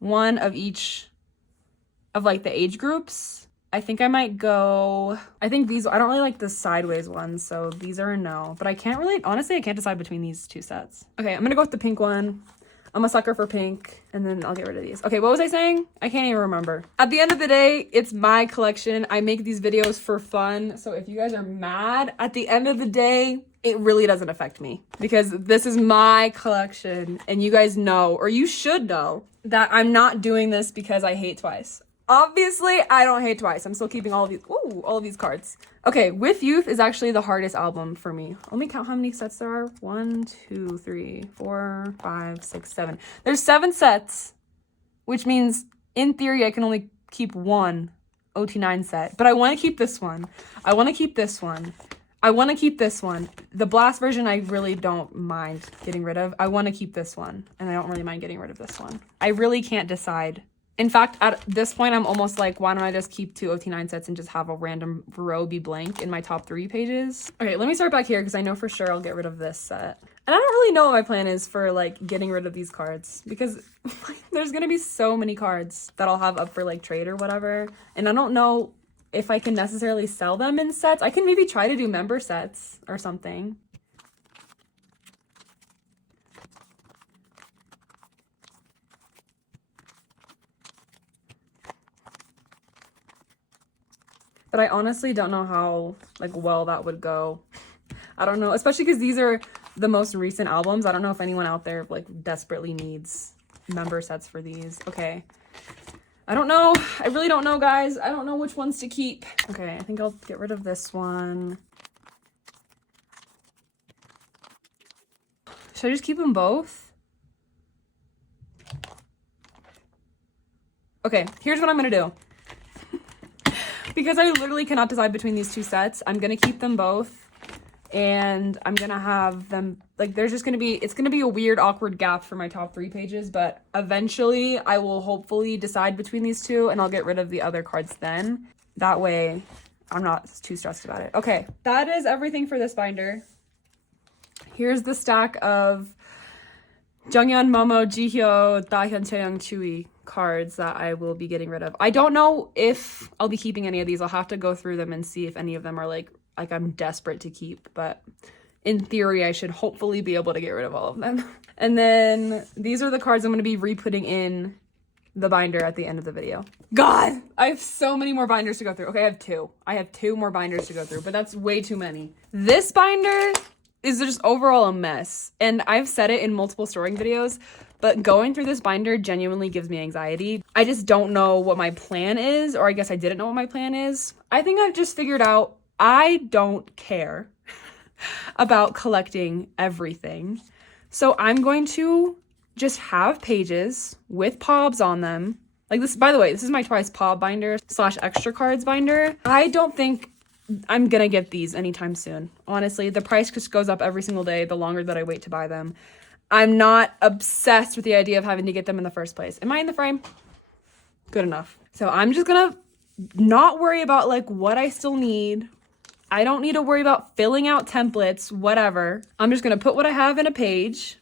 one of each of like the age groups. I think I might go, I think these, I don't really like the sideways ones, so these are a no. But I can't really, honestly, I can't decide between these two sets. Okay, I'm gonna go with the pink one. I'm a sucker for pink, and then I'll get rid of these. Okay, what was I saying? I can't even remember. At the end of the day, it's my collection. I make these videos for fun, so if you guys are mad, at the end of the day, it really doesn't affect me because this is my collection, and you guys know, or you should know, that I'm not doing this because I hate Twice. Obviously, I don't hate Twice. I'm still keeping all of these cards. Okay, With Youth is actually the hardest album for me. Let me count how many sets there are. 1, 2, 3, 4, 5, 6, 7. There's 7 sets, which means in theory I can only keep one ot9 set. But I want to keep this one. I want to keep this one. I want to keep this one. The Blast version I really don't mind getting rid of. I want to keep this one, and I don't really mind getting rid of this one. I really can't decide. In fact, at this point, I'm almost like, why don't I just keep 2 ot9 sets and just have a random row be blank in my top 3 pages? Okay, let me start back here because I know for sure I'll get rid of this set. And I don't really know what my plan is for like getting rid of these cards because there's gonna be so many cards that I'll have up for like trade or whatever. And I don't know if I can necessarily sell them in sets. I can maybe try to do member sets or something. But I honestly don't know how like well that would go. I don't know, especially because these are the most recent albums. I don't know if anyone out there like desperately needs member sets for these. Okay. I don't know. I really don't know, guys. I don't know which ones to keep. Okay, I think I'll get rid of this one. Should I just keep them both? Okay, here's what I'm gonna do. Because I literally cannot decide between these two sets, I'm gonna keep them both. And I'm gonna have them, like, there's just gonna be, it's gonna be a weird, awkward gap for my top 3 pages, but eventually I will hopefully decide between these two and I'll get rid of the other cards then. That way I'm not too stressed about it. Okay, that is everything for this binder. Here's the stack of Jonghyun, Momo, Jihyo, Dahyun, Chaeyoung, Chuu cards that I will be getting rid of. I don't know if I'll be keeping any of these. I'll have to go through them and see if any of them are like I'm desperate to keep, but in theory I should hopefully be able to get rid of all of them. And then these are the cards I'm going to be re-putting in the binder at the end of the video. God, I have so many more binders to go through. Okay, I have two more binders to go through, but that's way too many. This binder is just overall a mess, and I've said it in multiple storing videos, but going through this binder genuinely gives me anxiety. I just don't know what my plan is, or I guess I didn't know what my plan is. I think I've just figured out I don't care about collecting everything. So I'm going to just have pages with pobs on them. Like this, by the way, this is my Twice pob binder / extra cards binder. I don't think I'm gonna get these anytime soon. Honestly, the price just goes up every single day the longer that I wait to buy them. I'm not obsessed with the idea of having to get them in the first place. Am I in the frame? Good enough. So I'm just gonna not worry about like what I still need. I don't need to worry about filling out templates, whatever. I'm just gonna put what I have in a page.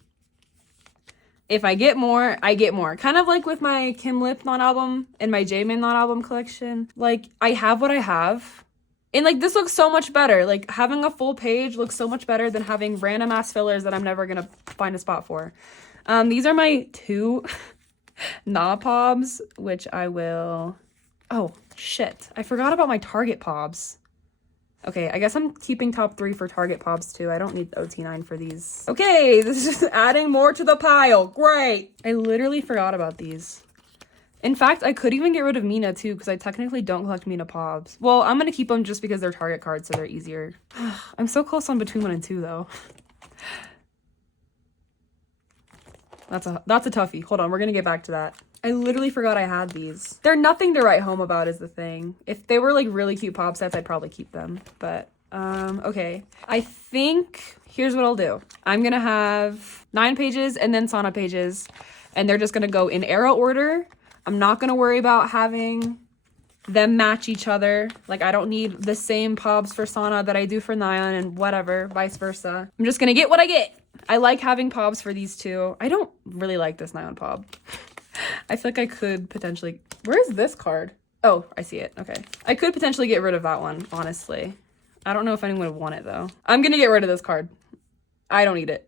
If I get more, I get more. Kind of like with my Kim Lip non-album and my Jaemin non-album collection. Like, I have what I have. And like, this looks so much better. Like, having a full page looks so much better than having random ass fillers that I'm never gonna find a spot for. These are my 2 nah pobs, which I will... Oh, shit. I forgot about my Target pobs. Okay, I guess I'm keeping top 3 for Target pobs too. I don't need ot9 for these. Okay, this is just adding more to the pile. Great. I literally forgot about these. In fact, I could even get rid of Mina too, because I technically don't collect Mina pobs. Well, I'm gonna keep them just because they're Target cards, so they're easier. I'm so close on between 1 and 2 though. That's a toughie. Hold on, we're gonna get back to that. I literally forgot I had these. They're nothing to write home about is the thing. If they were like really cute pop sets, I'd probably keep them. But, okay. I think, here's what I'll do. I'm gonna have 9 pages and then Sana pages, and they're just gonna go in arrow order. I'm not gonna worry about having them match each other. Like, I don't need the same pobs for Sana that I do for Nayeon and whatever, vice versa. I'm just gonna get what I get. I like having pobs for these two. I don't really like this Nayeon pob. I feel like I could potentially... Where is this card? Oh, I see it. Okay. I could potentially get rid of that one, honestly. I don't know if anyone would want it, though. I'm gonna get rid of this card. I don't need it.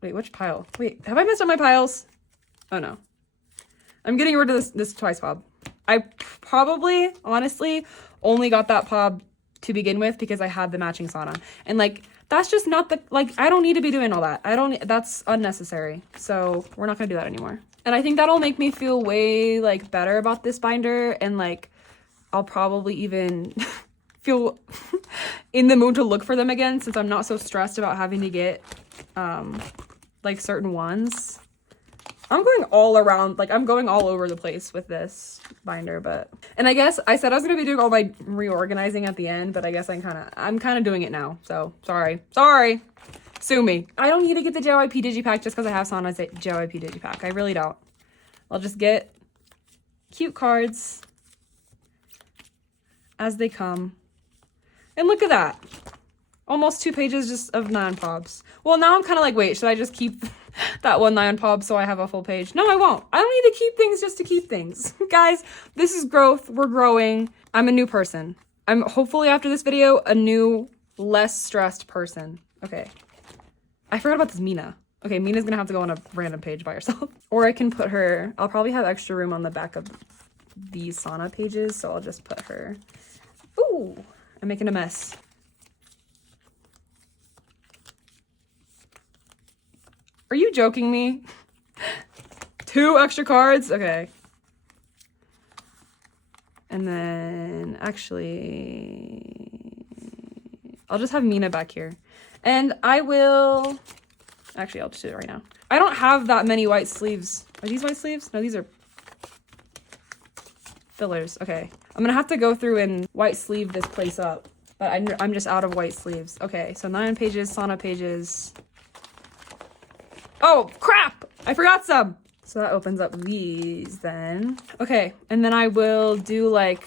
Wait, which pile? Wait, have I messed up my piles? Oh, no. I'm getting rid of this twice pob. I probably, honestly, only got that pob to begin with because I had the matching sauna. And, like, that's just not the... Like, I don't need to be doing all that. That's unnecessary. So, we're not gonna do that anymore. And I think that'll make me feel way, like, better about this binder. And, like, I'll probably even feel in the mood to look for them again since I'm not so stressed about having to get, like, certain ones. I'm going all around, like, I'm going all over the place with this binder, but... And I guess I said I was going to be doing all my reorganizing at the end, but I guess I'm kind of doing it now. So, sorry. Sorry. Sue me. I don't need to get the JYP Digipack just because I have Sana's JYP Digipack. I really don't. I'll just get cute cards as they come. And look at that. Almost 2 pages just of nyan pobs. Well, now I'm kind of like, wait, should I just keep that one nyan pob so I have a full page? No, I won't. I don't need to keep things just to keep things. Guys, this is growth. We're growing. I'm a new person. I'm hopefully after this video, a new, less stressed person. Okay. I forgot about this Mina. Okay, Mina's gonna have to go on a random page by herself. Or I can put her, I'll probably have extra room on the back of these Sana pages, so I'll just put her. Ooh, I'm making a mess. Are you joking me? 2 extra cards? Okay. And then, actually, I'll just have Mina back here. And I will... Actually, I'll just do it right now. I don't have that many white sleeves. Are these white sleeves? No, these are fillers. Okay. I'm gonna have to go through and white sleeve this place up. But I'm just out of white sleeves. Okay, so 9 pages, Sana pages. Oh, crap! I forgot some! So that opens up these then. Okay, and then I will do like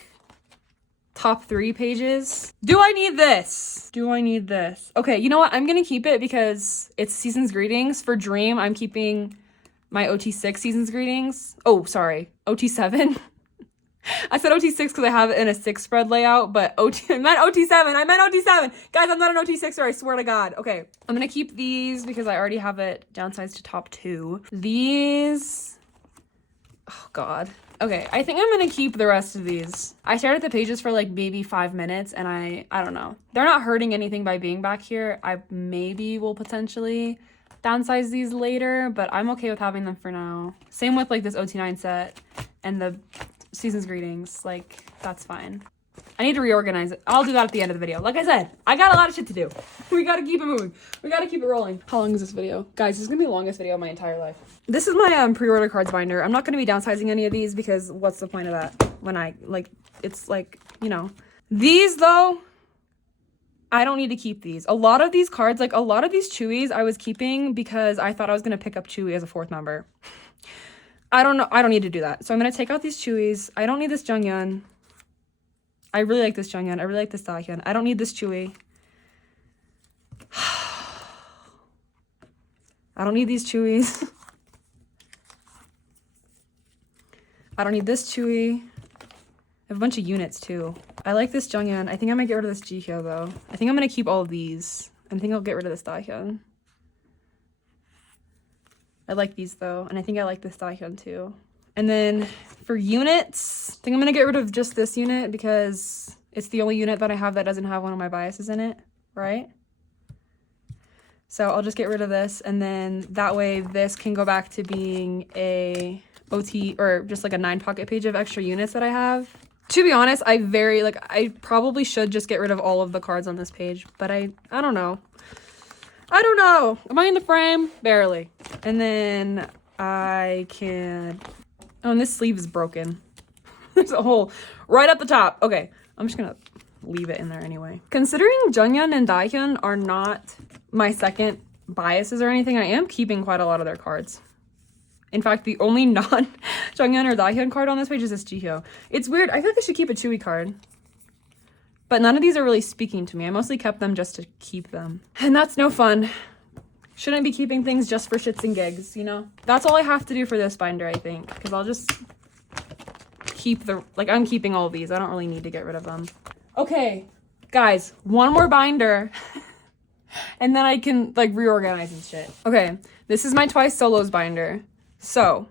top 3 pages. Do I need this? Do I need this? Okay, you know what? I'm gonna keep it because it's Season's Greetings. For Dream, I'm keeping my ot6 Season's Greetings. Oh, sorry, ot7. I said ot6 because I have it in a 6 spread layout, but I meant ot7. I meant ot7. Guys, I'm not an ot6er, I swear to God. Okay, I'm gonna keep these because I already have it downsized to top 2. These, oh God. Okay, I think I'm gonna keep the rest of these. I stared at the pages for like maybe 5 minutes and I don't know. They're not hurting anything by being back here. I maybe will potentially downsize these later, but I'm okay with having them for now. Same with like this ot9 set and the Season's Greetings, like, that's fine. I need to reorganize it. I'll do that at the end of the video. Like I said, I got a lot of shit to do. We gotta keep it moving. We gotta keep it rolling. How long is this video? Guys, this is gonna be the longest video of my entire life. This is my pre-order cards binder. I'm not gonna be downsizing any of these because what's the point of that? When I, like, it's like, you know. These, though, I don't need to keep these. A lot of these cards, like, a lot of these Chewies I was keeping because I thought I was gonna pick up Chewie as a 4th member. I don't know. I don't need to do that. So I'm going to take out these Chewies. I don't need this Junghyun. I really like this Junghyun. I really like this Dahyun. I don't need this Chewie. I don't need these Chewies. I don't need this Chewie. I have a bunch of units too. I like this Junghyun. I think I might get rid of this Jihyo though. I think I'm going to keep all of these. I think I'll get rid of this Dahyun. I like these though, and I think I like this Dahyun too. And then for units, I think I'm gonna get rid of just this unit because it's the only unit that I have that doesn't have one of my biases in it, right? So I'll just get rid of this, and then that way this can go back to being a OT, or just like a 9 pocket page of extra units that I have. To be honest, I probably should just get rid of all of the cards on this page, but I don't know. I don't know. Am I in the frame? Barely. And then I can... Oh, and this sleeve is broken. There's a hole right at the top. Okay, I'm just gonna leave it in there anyway. Considering Junghyun and Dahyun are not my second biases or anything, I am keeping quite a lot of their cards. In fact, the only non-Junghyun or Dahyun card on this page is this Jihyo. It's weird. I feel like I should keep a Chewie card. But none of these are really speaking to me. I mostly kept them just to keep them. And that's no fun. Shouldn't be keeping things just for shits and gigs, you know? That's all I have to do for this binder, I think, because I'll just keep the, like, I'm keeping all of these. I don't really need to get rid of them. Okay, guys, one more binder and then I can, like, reorganize and shit. Okay, this is my Twice Solos binder. So,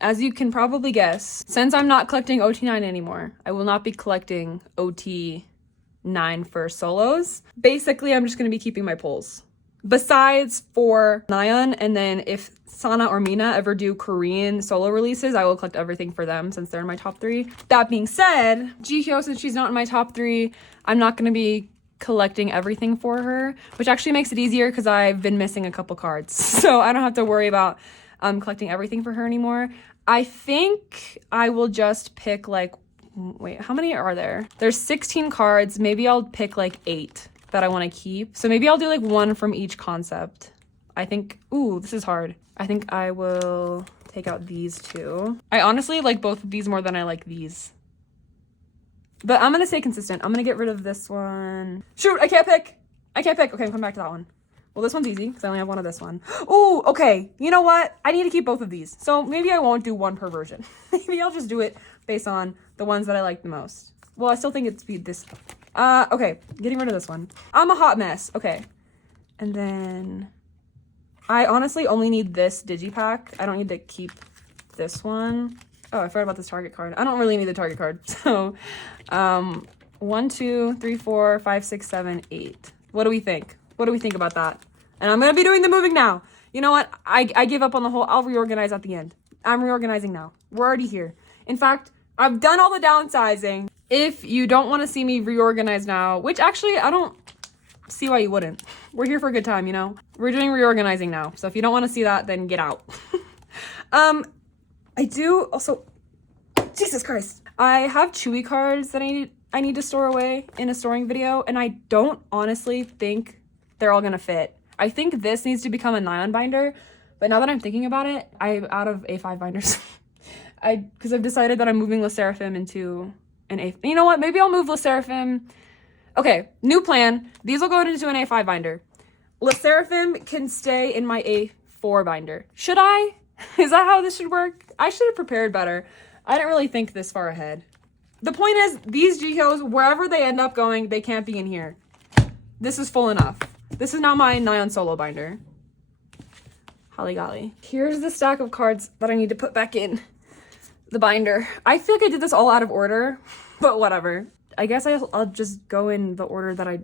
as you can probably guess, since I'm not collecting ot9 anymore, I will not be collecting ot9 for solos. Basically, I'm just going to be keeping my pulls. Besides for Nyan, and then if Sana or Mina ever do Korean solo releases, I will collect everything for them since they're in my top 3. That being said, Jihyo, since she's not in my top 3, I'm not going to be collecting everything for her, which actually makes it easier because I've been missing a couple cards. So I don't have to worry about collecting everything for her anymore. I think I will just pick like, wait, how many are there? There's 16 cards. Maybe I'll pick like 8 that I want to keep. So maybe I'll do like 1 from each concept. I think, ooh, this is hard. I think I will take out these 2. I honestly like both of these more than I like these. But I'm going to stay consistent. I'm going to get rid of this one. Shoot, I can't pick. Okay, I'm coming back to that one. Well, this one's easy because I only have one of this one. Ooh, okay. You know what? I need to keep both of these. So maybe I won't do one per version. Maybe I'll just do it based on the ones that I like the most. Well, I still think it's be this. Okay, getting rid of this one. I'm a hot mess. Okay. And then I honestly only need this digipack. I don't need to keep this one. Oh, I forgot about this target card. I don't really need the target card. So, 1, 2, 3, 4, 5, 6, 7, 8. What do we think? What do we think about that? And I'm going to be doing the moving now. You know what? I give up on the whole, I'll reorganize at the end. I'm reorganizing now. We're already here. In fact, I've done all the downsizing. If you don't want to see me reorganize now, which actually I don't see why you wouldn't. We're here for a good time, you know? We're doing reorganizing now. So if you don't want to see that, then get out. I do also, Jesus Christ. I have Chewy cards that I need to store away in a storing video, and I don't honestly think they're all gonna fit. I think this needs to become a Nyan binder, but now that I'm thinking about it, I'm out of A5 binders. Because I've decided that I'm moving sserafim into an A. You know what? Maybe I'll move sserafim. Okay, new plan. These will go into an A5 binder. Sserafim can stay in my A4 binder. Should I? Is that how this should work? I should have prepared better. I didn't really think this far ahead. The point is, these Jihyos, wherever they end up going, they can't be in here. This is full enough. This is now my Nyan solo binder. Holly golly. Here's the stack of cards that I need to put back in the binder. I feel like I did this all out of order, but whatever. I guess I'll just go in the order that I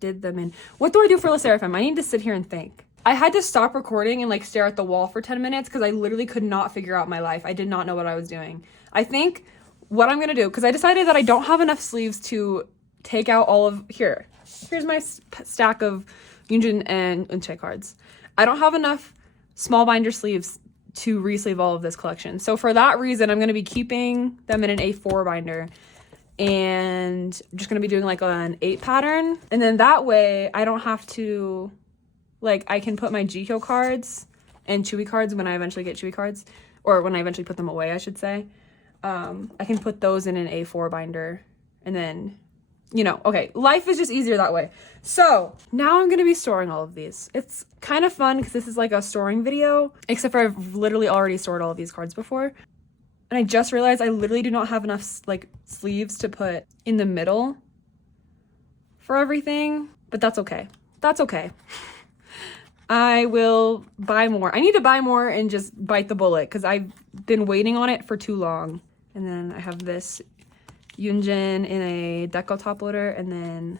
did them in. What do I do for sserafim? I need to sit here and think. I had to stop recording and like stare at the wall for 10 minutes because I literally could not figure out my life. I did not know what I was doing. I think what I'm gonna do, because I decided that I don't have enough sleeves to take out all of, here's my stack of Yunjin and Unche cards. I don't have enough small binder sleeves to re-sleeve all of this collection. So for that reason, I'm gonna be keeping them in an A4 binder. And I'm just gonna be doing like an 8 pattern. And then that way I don't have to, like, I can put my Jihyo cards and Chewy cards when I eventually get Chewy cards, or when I eventually put them away, I should say. I can put those in an A4 binder, and then, you know, okay, life is just easier that way. So now I'm gonna be storing all of these. It's kind of fun because this is like a storing video, except for I've literally already stored all of these cards before. And I just realized I literally do not have enough like sleeves to put in the middle for everything, but that's okay. That's okay. I will buy more. I need to buy more and just bite the bullet because I've been waiting on it for too long. And then I have this Yunjin in a deco top loader, and then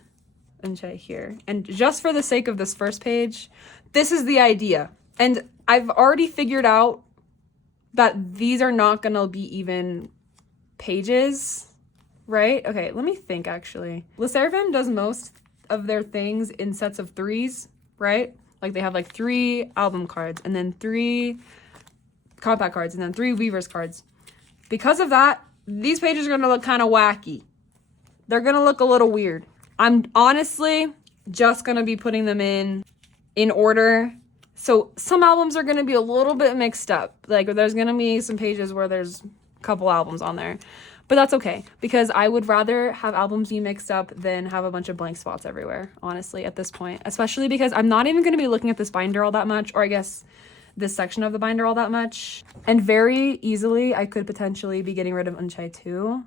Unche here. And just for the sake of this first page, this is the idea. And I've already figured out that these are not gonna be even pages, right? Okay, let me think actually. sserafim does most of their things in sets of 3s, right? Like they have like 3 album cards, and then 3 compact cards, and then 3 Weavers cards. Because of that, these pages are gonna look kind of wacky. They're gonna look a little weird. I'm honestly just gonna be putting them in order. So some albums are gonna be a little bit mixed up. Like there's gonna be some pages where there's a couple albums on there. But that's okay, because I would rather have albums be mixed up than have a bunch of blank spots everywhere, honestly, at this point. Especially because I'm not even going to be looking at this binder all that much, or I guess this section of the binder all that much. And very easily, I could potentially be getting rid of Unchai too.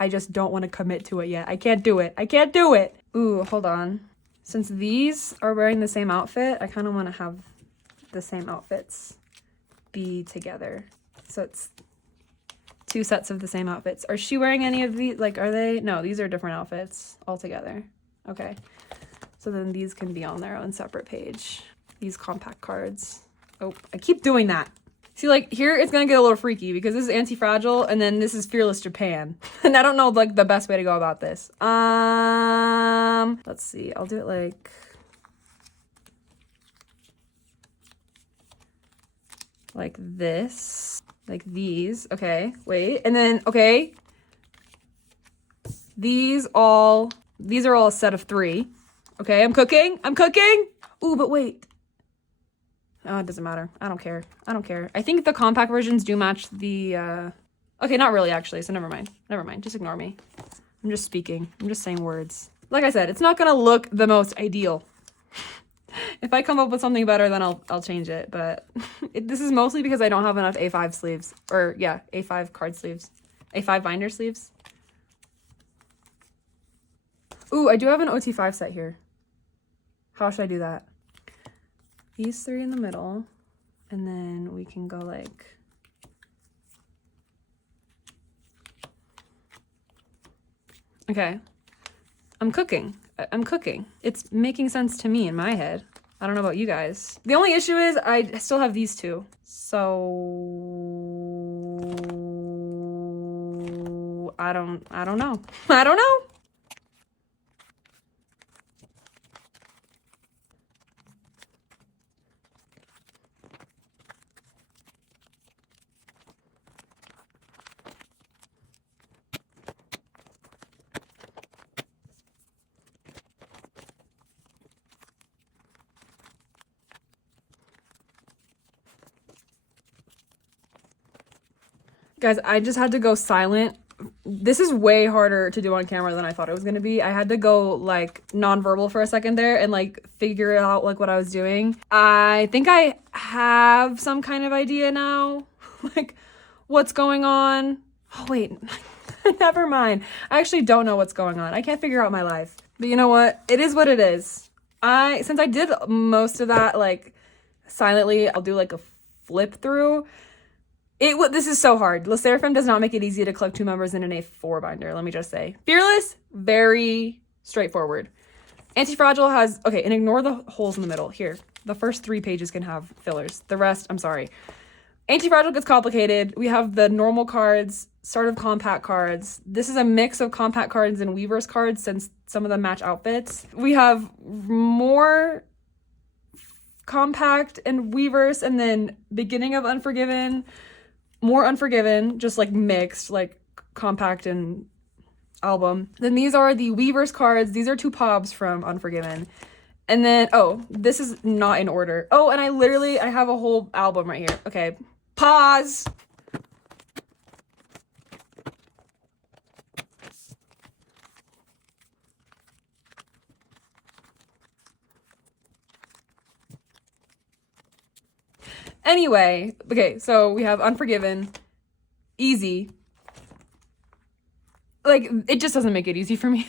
I just don't want to commit to it yet. I can't do it. I can't do it. Ooh, hold on. Since these are wearing the same outfit, I kind of want to have the same outfits be together. So it's 2 sets of the same outfits. Is she wearing any of these? Like, are they? No, these are different outfits altogether. Okay. So then these can be on their own separate page. These compact cards. Oh, I keep doing that. See, like, here it's gonna get a little freaky because this is Anti-Fragile and then this is Fearless Japan. And I don't know, like, the best way to go about this. Let's see. I'll do it like this. Like these. Okay, wait. And then, okay. These are all a set of 3. Okay, I'm cooking. Ooh, but wait. Oh, it doesn't matter. I don't care. I think the compact versions do match the, okay, not really, actually, so never mind. Just ignore me. I'm just speaking. I'm just saying words. Like I said, it's not gonna look the most ideal. If I come up with something better, then I'll change it, but this is mostly because I don't have enough A5 sleeves. Or, yeah, A5 card sleeves. A5 binder sleeves. Ooh, I do have an ot9 set here. How should I do that? These 3 in the middle, and then we can go like... Okay. I'm cooking. It's making sense to me in my head. I don't know about you guys. The only issue is I still have these 2. So... I don't know. I don't know. Guys, I just had to go silent. This is way harder to do on camera than I thought it was gonna be. I had to go like nonverbal for a second there and like figure out like what I was doing. I think I have some kind of idea now, like what's going on. Oh wait, never mind. I actually don't know what's going on. I can't figure out my life. But you know what? It is what it is. Since I did most of that like silently, I'll do like a flip through. This is so hard. Sserafim does not make it easy to collect 2 members in an A4 binder, let me just say. Fearless, very straightforward. Anti-Fragile has, okay, and ignore the holes in the middle. Here, the first 3 pages can have fillers. The rest, I'm sorry. Anti-Fragile gets complicated. We have the normal cards, sort of compact cards. This is a mix of compact cards and Weverse cards since some of them match outfits. We have more compact and Weverse, and then beginning of Unforgiven, more Unforgiven, just like mixed, like compact and album. Then these are the Weverse cards. These are 2 pobs from Unforgiven. And then, oh, this is not in order. Oh, and I have a whole album right here. Okay, pause. Anyway, okay, so we have Unforgiven, easy. Like, it just doesn't make it easy for me.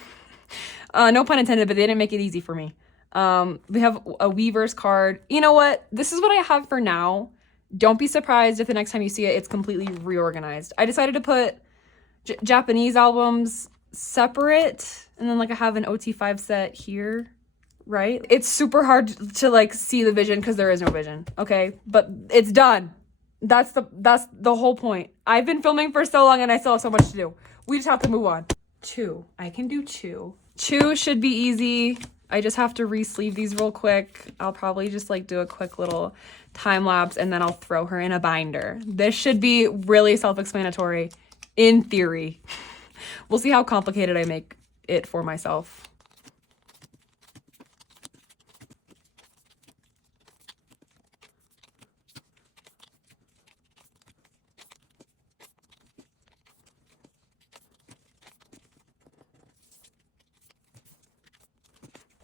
No pun intended, but they didn't make it easy for me. We have a Weverse card. You know what? This is what I have for now. Don't be surprised if the next time you see it, it's completely reorganized. I decided to put Japanese albums separate, and then like I have an ot9 set here. Right? It's super hard to like see the vision because there is no vision, okay? But it's done. That's the whole point. I've been filming for so long and I still have so much to do. We just have to move on. Chuu. I can do Chuu. Chuu should be easy. I just have to re-sleeve these real quick. I'll probably just like do a quick little time lapse and then I'll throw her in a binder. This should be really self-explanatory in theory. We'll see how complicated I make it for myself.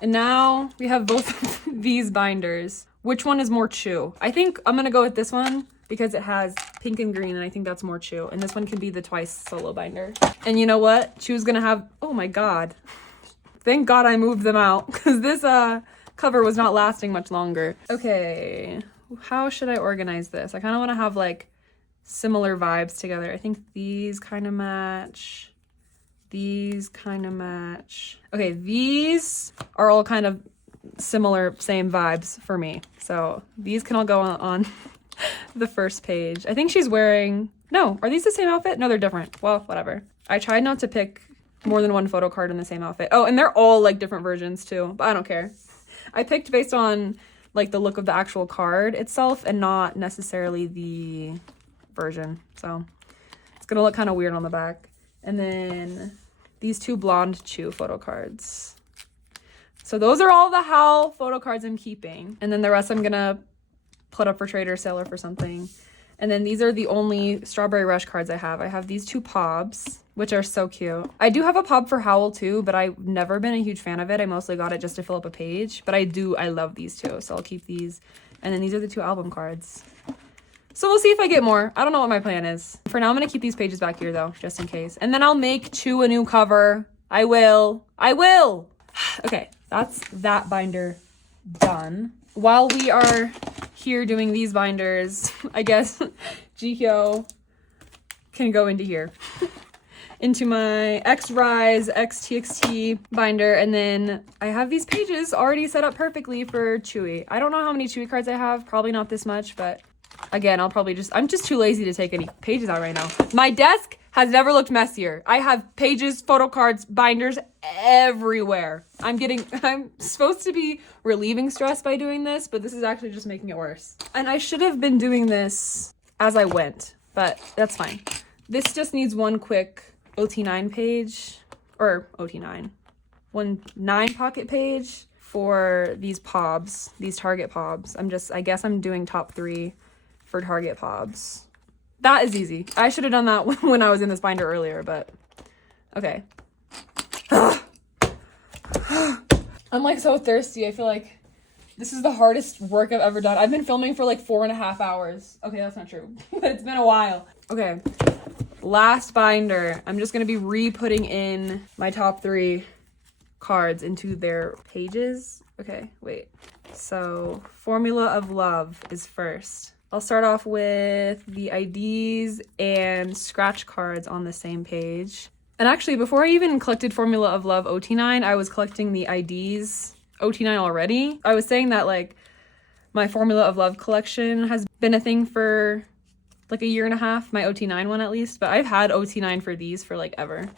And now we have both of these binders. Which one is more chuu? I think I'm gonna go with this one because it has pink and green, and I think that's more chuu. And this one can be the twice solo binder. And you know what? Chuu's gonna have, oh my God. Thank God I moved them out because this cover was not lasting much longer. Okay, how should I organize this? I kind of want to have like similar vibes together. I think these kind of match. These kind of match. Okay, these are all kind of similar, same vibes for me. So these can all go on the first page. I think she's wearing, no, are these the same outfit? No, they're different. Well, whatever. I tried not to pick more than one photo card in the same outfit. Oh, and they're all like different versions too, but I don't care. I picked based on like the look of the actual card itself and not necessarily the version. So it's gonna look kind of weird on the back. And then these two blonde chuu photo cards. So those are all the Howl photo cards I'm keeping. And then the rest I'm gonna put up for trade or sale or for something. And then these are the only Strawberry Rush cards I have. I have these two pobs, which are so cute. I do have a pob for Howl too, but I've never been a huge fan of it. I mostly got it just to fill up a page, but I love these two, so I'll keep these. And then these are the two album cards. So we'll see if I get more. I don't know what my plan is. For now, I'm gonna keep these pages back here though, just in case. And then I'll make Chuu a new cover. I will. Okay, that's that binder done. While we are here doing these binders, I guess Jihyo can go into here. Into my riize XTXT binder, and then I have these pages already set up perfectly for Chewy. I don't know how many Chewy cards I have, probably not this much, but again, I'm just too lazy to take any pages out right now. My desk has never looked messier. I have pages, photo cards, binders everywhere. I'm supposed to be relieving stress by doing this, but this is actually just making it worse. And I should have been doing this as I went, but that's fine. This just needs one quick ot9 page, or ot9, one 9 pocket page for these pobs, these Target pobs. I guess I'm doing top 3 for Target pobs. That is easy. I should have done that when I was in this binder earlier, but okay. I'm like so thirsty. I feel like this is the hardest work I've ever done. I've been filming for like 4.5 hours. Okay, that's not true, but it's been a while. Okay, last binder. I'm just gonna be re-putting in my top 3 cards into their pages. Okay, wait. So Formula of Love is first. I'll start off with the IDs and scratch cards on the same page. And actually, before I even collected Formula of Love ot9, I was collecting the IDs ot9 already. I was saying that like my Formula of Love collection has been a thing for like 1.5 years, my ot9 one at least, but I've had ot9 for these for like ever.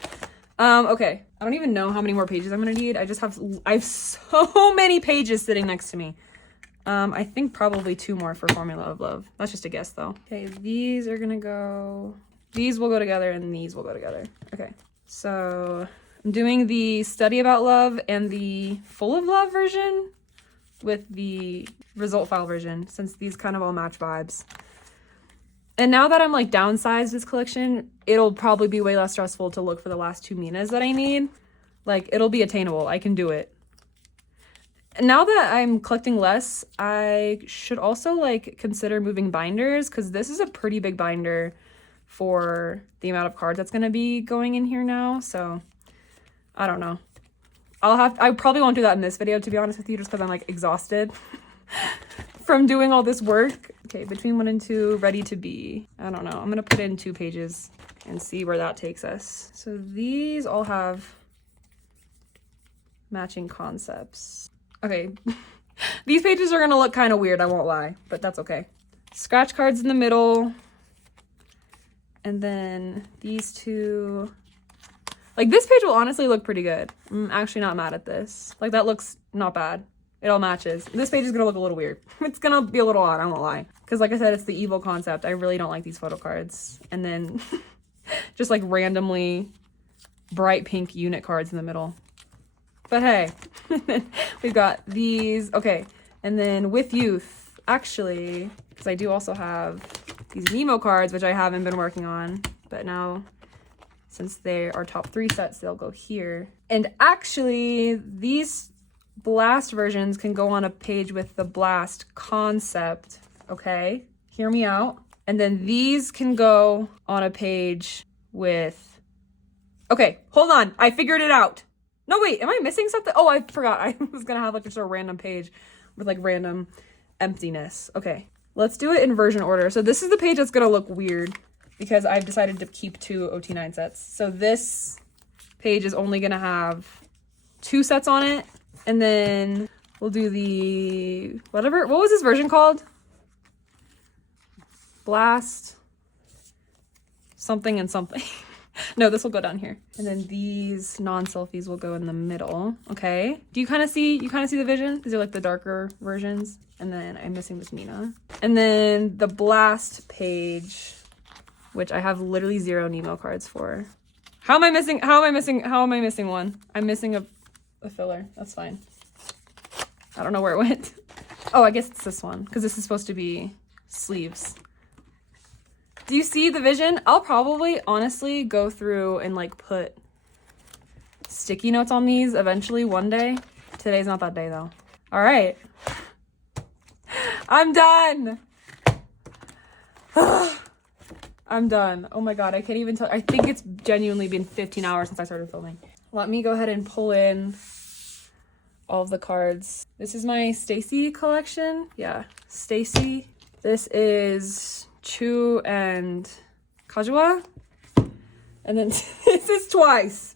Okay, I don't even know how many more pages I'm gonna need. I have so many pages sitting next to me. I think probably 2 more for Formula of Love. That's just a guess though. Okay, these will go together and these will go together. Okay, so I'm doing the Study About Love and the Full of Love version with the result file version, since these kind of all match vibes. And now that I'm like downsized this collection, it'll probably be way less stressful to look for the last 2 Minas that I need. Like, it'll be attainable. I can do it. Now that I'm collecting less, I should also like consider moving binders, because this is a pretty big binder for the amount of cards that's going to be going in here now. So I don't know. I probably won't do that in this video, to be honest with you, just because I'm like exhausted from doing all this work. Okay, between 1 and 2, ready to be. I don't know. I'm going to put in 2 pages and see where that takes us. So these all have matching concepts. Okay, these pages are gonna look kind of weird, I won't lie, but that's okay. Scratch cards in the middle, and then these 2. Like, this page will honestly look pretty good. I'm actually not mad at this. Like, that looks not bad. It all matches. This page is gonna look a little weird. It's gonna be a little odd, I won't lie. Because like I said, it's the evil concept. I really don't like these photo cards. And then just like randomly bright pink unit cards in the middle. But hey, we've got these. Okay, and then with youth, actually, because I do also have these Nemo cards, which I haven't been working on, but now since they are top 3 sets, they'll go here. And actually, these blast versions can go on a page with the blast concept, okay? Hear me out. And then these can go on a page with... Okay, hold on. I figured it out. No, wait, am I missing something? Oh, I forgot. I was gonna have like just a random page with like random emptiness. Okay, let's do it in version order. So this is the page that's gonna look weird because I've decided to keep 2 ot9 sets. So this page is only gonna have 2 sets on it. And then we'll do the, whatever, what was this version called? Blast something and something. No, this will go down here. And then these non-selfies will go in the middle. Okay. Do you kind of see the vision? These are like the darker versions. And then I'm missing this Mina. And then the blast page, which I have literally 0 Nemo cards for. How am I missing one? I'm missing a filler. That's fine. I don't know where it went. Oh, I guess it's this one because this is supposed to be sleeves. Do you see the vision? I'll probably honestly go through and like put sticky notes on these eventually one day. Today's not that day though. All right. I'm done. I'm done. Oh my God, I can't even tell. I think it's genuinely been 15 hours since I started filming. Let me go ahead and pull in all of the cards. This is my stayc collection. Yeah, stayc. This is Chuu and Kajua. And then this is twice.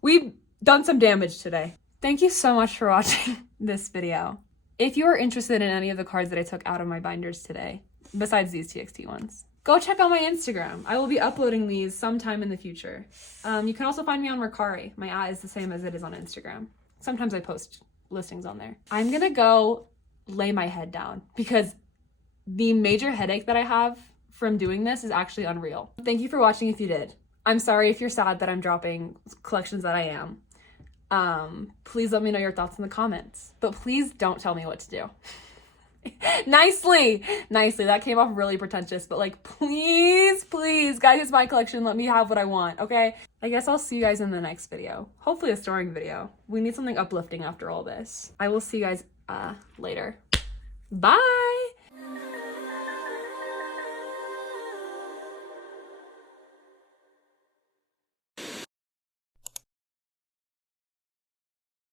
We've done some damage today. Thank you so much for watching this video. If you are interested in any of the cards that I took out of my binders today, besides these TXT ones, go check out my Instagram. I will be uploading these sometime in the future. You can also find me on Mercari. My @ is the same as it is on Instagram. Sometimes I post listings on there. I'm gonna go lay my head down because the major headache that I have from doing this is actually unreal. Thank you for watching if you did. I'm sorry if you're sad that I'm dropping collections that I am. Please let me know your thoughts in the comments, but please don't tell me what to do. Nicely, that came off really pretentious, but like, please, guys, it's my collection. Let me have what I want, okay? I guess I'll see you guys in the next video. Hopefully a storing video. We need something uplifting after all this. I will see you guys later. Bye!